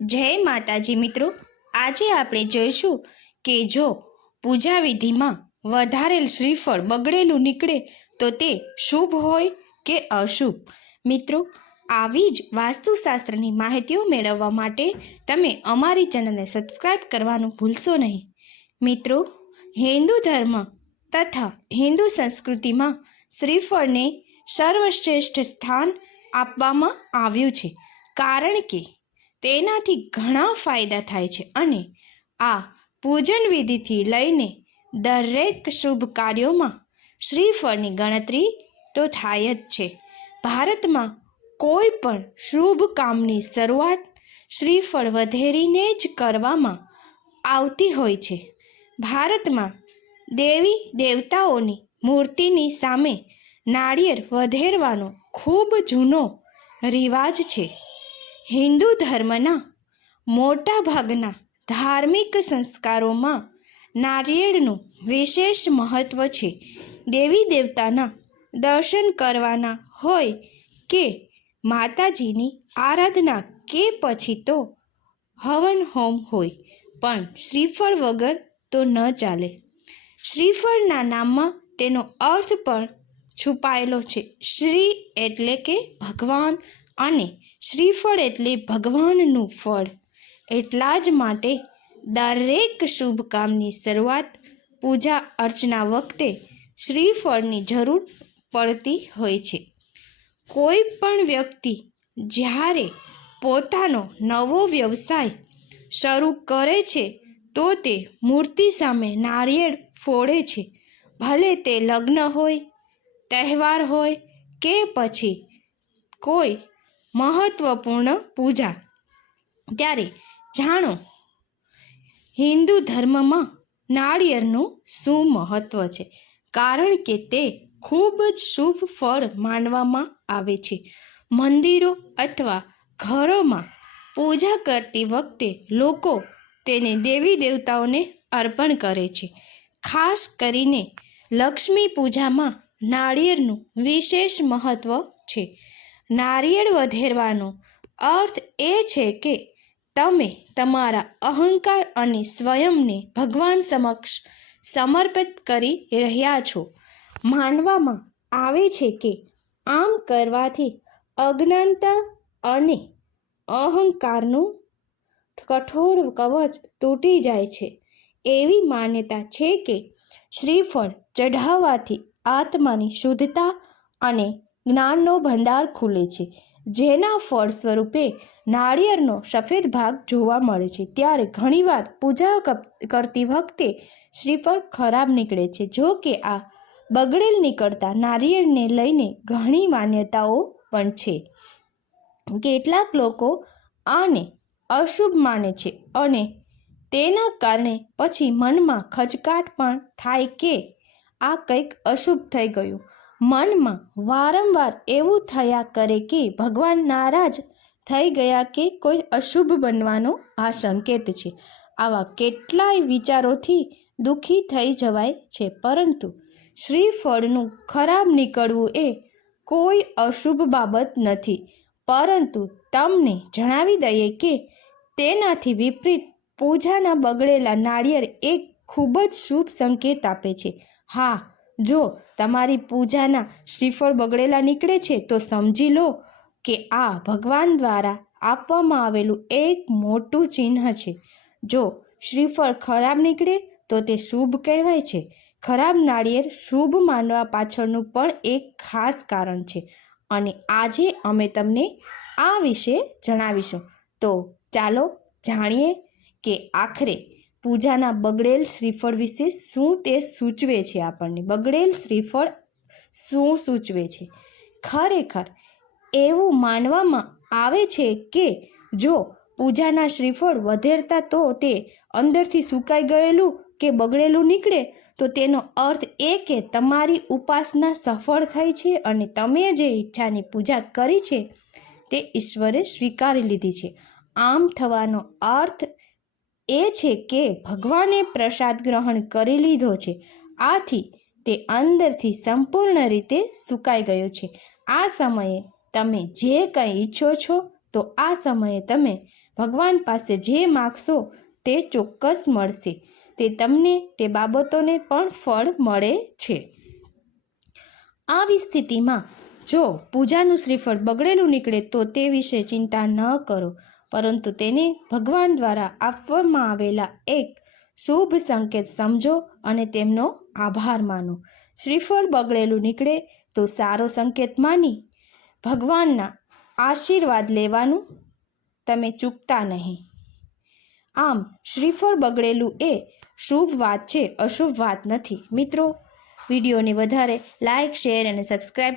જય માતાજી મિત્રો, આજે આપણે જોઈશું કે જો પૂજા વિધિમાં વધારેલ શ્રીફળ બગડેલું નીકળે તો તે શુભ હોય કે અશુભ। મિત્રો, આવી જ વાસ્તુશાસ્ત્રની માહિતીઓ મેળવવા માટે તમે અમારી ચેનલને સબસ્ક્રાઈબ કરવાનું ભૂલશો નહીં। મિત્રો, હિન્દુ ધર્મ તથા હિન્દુ સંસ્કૃતિમાં શ્રીફળને સર્વશ્રેષ્ઠ સ્થાન આપવામાં આવ્યું છે, કારણ કે તેનાથી ઘણા ફાયદા થાય છે અને આ પૂજન વિધિથી લઈને દરેક શુભ કાર્યોમાં શ્રીફળની ગણતરી તો થાય જ છે। ભારતમાં કોઈ પણ શુભ કામની શરૂઆત શ્રીફળ વધેરીને જ કરવામાં આવતી હોય છે। ભારતમાં દેવી દેવતાઓની મૂર્તિની સામે નાળિયેર વધેરવાનો ખૂબ જૂનો રિવાજ છે। હિન્દુ ધર્મના મોટા ભાગના ધાર્મિક સંસ્કારોમાં નારિયેળનું વિશેષ મહત્ત્વ છે। દેવી દેવતાના દર્શન કરવાના હોય કે માતાજીની આરાધના કે પછી તો હવન હોમ હોય, પણ શ્રીફળ વગર તો ન ચાલે। શ્રીફળના નામમાં તેનો અર્થ પણ છુપાયેલો છે। શ્રી એટલે કે ભગવાન અને શ્રીફળ એટલે ભગવાનનું ફળ। એટલા જ માટે દરેક શુભ કામની શરૂઆત પૂજા અર્ચના વખતે શ્રીફળની જરૂર પડતી હોય છે। કોઈ પણ વ્યક્તિ જ્યારે પોતાનો નવો વ્યવસાય શરૂ કરે છે તો તે મૂર્તિ સામે નારિયેળ ફોડે છે, ભલે તે લગ્ન હોય, તહેવાર હોય કે પછી કોઈ મહત્વપૂર્ણ પૂજા। ત્યારે જાણો હિન્દુ ધર્મમાં નાળિયેરનું શું મહત્ત્વ છે, કારણ કે તે ખૂબ જ શુભ ફળ માનવામાં આવે છે। મંદિરો અથવા ઘરોમાં પૂજા કરતી વખતે લોકો તેને દેવી દેવતાઓને અર્પણ કરે છે। ખાસ કરીને લક્ષ્મી પૂજામાં નાળિયેરનું વિશેષ મહત્ત્વ છે। નારિયેળ વધેરવાનો અર્થ એ છે કે તમે તમારા અહંકાર અને સ્વયંને ભગવાન સમક્ષ સમર્પિત કરી રહ્યા છો। માનવામાં આવે છે કે આમ કરવાથી અજ્ઞાનતા અને અહંકારનું કઠોર કવચ તૂટી જાય છે। એવી માન્યતા છે કે શ્રીફળ ચઢાવવાથી આત્માની શુદ્ધતા અને જ્ઞાનનો ભંડાર ખુલે છે, જેના ફળ સ્વરૂપે નાળિયેરનો સફેદ ભાગ જોવા મળે છે। ત્યારે ઘણીવાર પૂજા કરતી વખતે શ્રીફળ ખરાબ નીકળે છે। જો કે આ બગડેલ નીકળતા નારિયેળને લઈને ઘણી માન્યતાઓ પણ છે। કેટલાક લોકો આને અશુભ માને છે અને તેના કારણે પછી મનમાં ખચકાટ પણ થાય કે આ કંઈક અશુભ થઈ ગયું। મનમાં વારંવાર એવું થયા કરે કે ભગવાન નારાજ થઈ ગયા કે કોઈ અશુભ બનવાનો આ સંકેત છે। આવા કેટલાય વિચારોથી દુઃખી થઈ જવાય છે, પરંતુ શ્રીફળનું ખરાબ નીકળવું એ કોઈ અશુભ બાબત નથી। પરંતુ તમને જણાવી દઈએ કે તેનાથી વિપરીત પૂજાના બગડેલા નાળિયેર એક ખૂબ જ શુભ સંકેત આપે છે। હા, જો તમારી પૂજાના શ્રીફળ બગડેલા નીકળે છે તો સમજી લો કે આ ભગવાન દ્વારા આપવામાં આવેલું એક મોટું ચિહ્ન છે। જો શ્રીફળ ખરાબ નીકળે તો તે શુભ કહેવાય છે। ખરાબ નાળિયેર શુભ માનવા પાછળનું પણ એક ખાસ કારણ છે અને આજે અમે તમને આ વિશે જણાવીશું। તો ચાલો જાણીએ કે આખરે પૂજાના બગડેલ શ્રીફળ વિશે શું તે સૂચવે છે। આપણને બગડેલ શ્રીફળ શું સૂચવે છે? ખરેખર એવું માનવામાં આવે છે કે જો પૂજાના શ્રીફળ વધેરતા તો તે અંદરથી સુકાઈ ગયેલું કે બગડેલું નીકળે તો તેનો અર્થ એ કે તમારી ઉપાસના સફળ થઈ છે અને તમે જે ઈચ્છાની પૂજા કરી છે તે ઈશ્વરે સ્વીકારી લીધી છે। આમ થવાનો અર્થ એ છે કે ભગવાને પ્રસાદ ગ્રહણ કરી લીધો છે, આથી તે અંદરથી સંપૂર્ણ રીતે સુકાઈ ગયો છે। આ સમયે તમે જે કંઈ ઈચ્છો છો તો આ સમયે તમે ભગવાન પાસે જે માગશો તે ચોક્કસ મળશે. તે તમને તે બાબતોને પણ ફળ મળે છે. આવી સ્થિતિમાં જો પૂજાનું શ્રીફળ બગડેલું નીકળે તો તે વિશે ચિંતા ન કરો, પરંતુ તેને ભગવાન દ્વારા આપવામાં આવેલા એક શુભ સંકેત સમજો અને તેમનો આભાર માનો. શ્રીફળ બગડેલું નીકળે તો સારો સંકેત માની ભગવાનના આશીર્વાદ લેવાનું તમે ચૂકતા નહીં. આમ શ્રીફળ બગડેલું એ શુભ વાત છે, અશુભ વાત નથી. મિત્રો, વિડીયોને વધારે લાઇક, શેર અને સબસ્ક્રાઈબ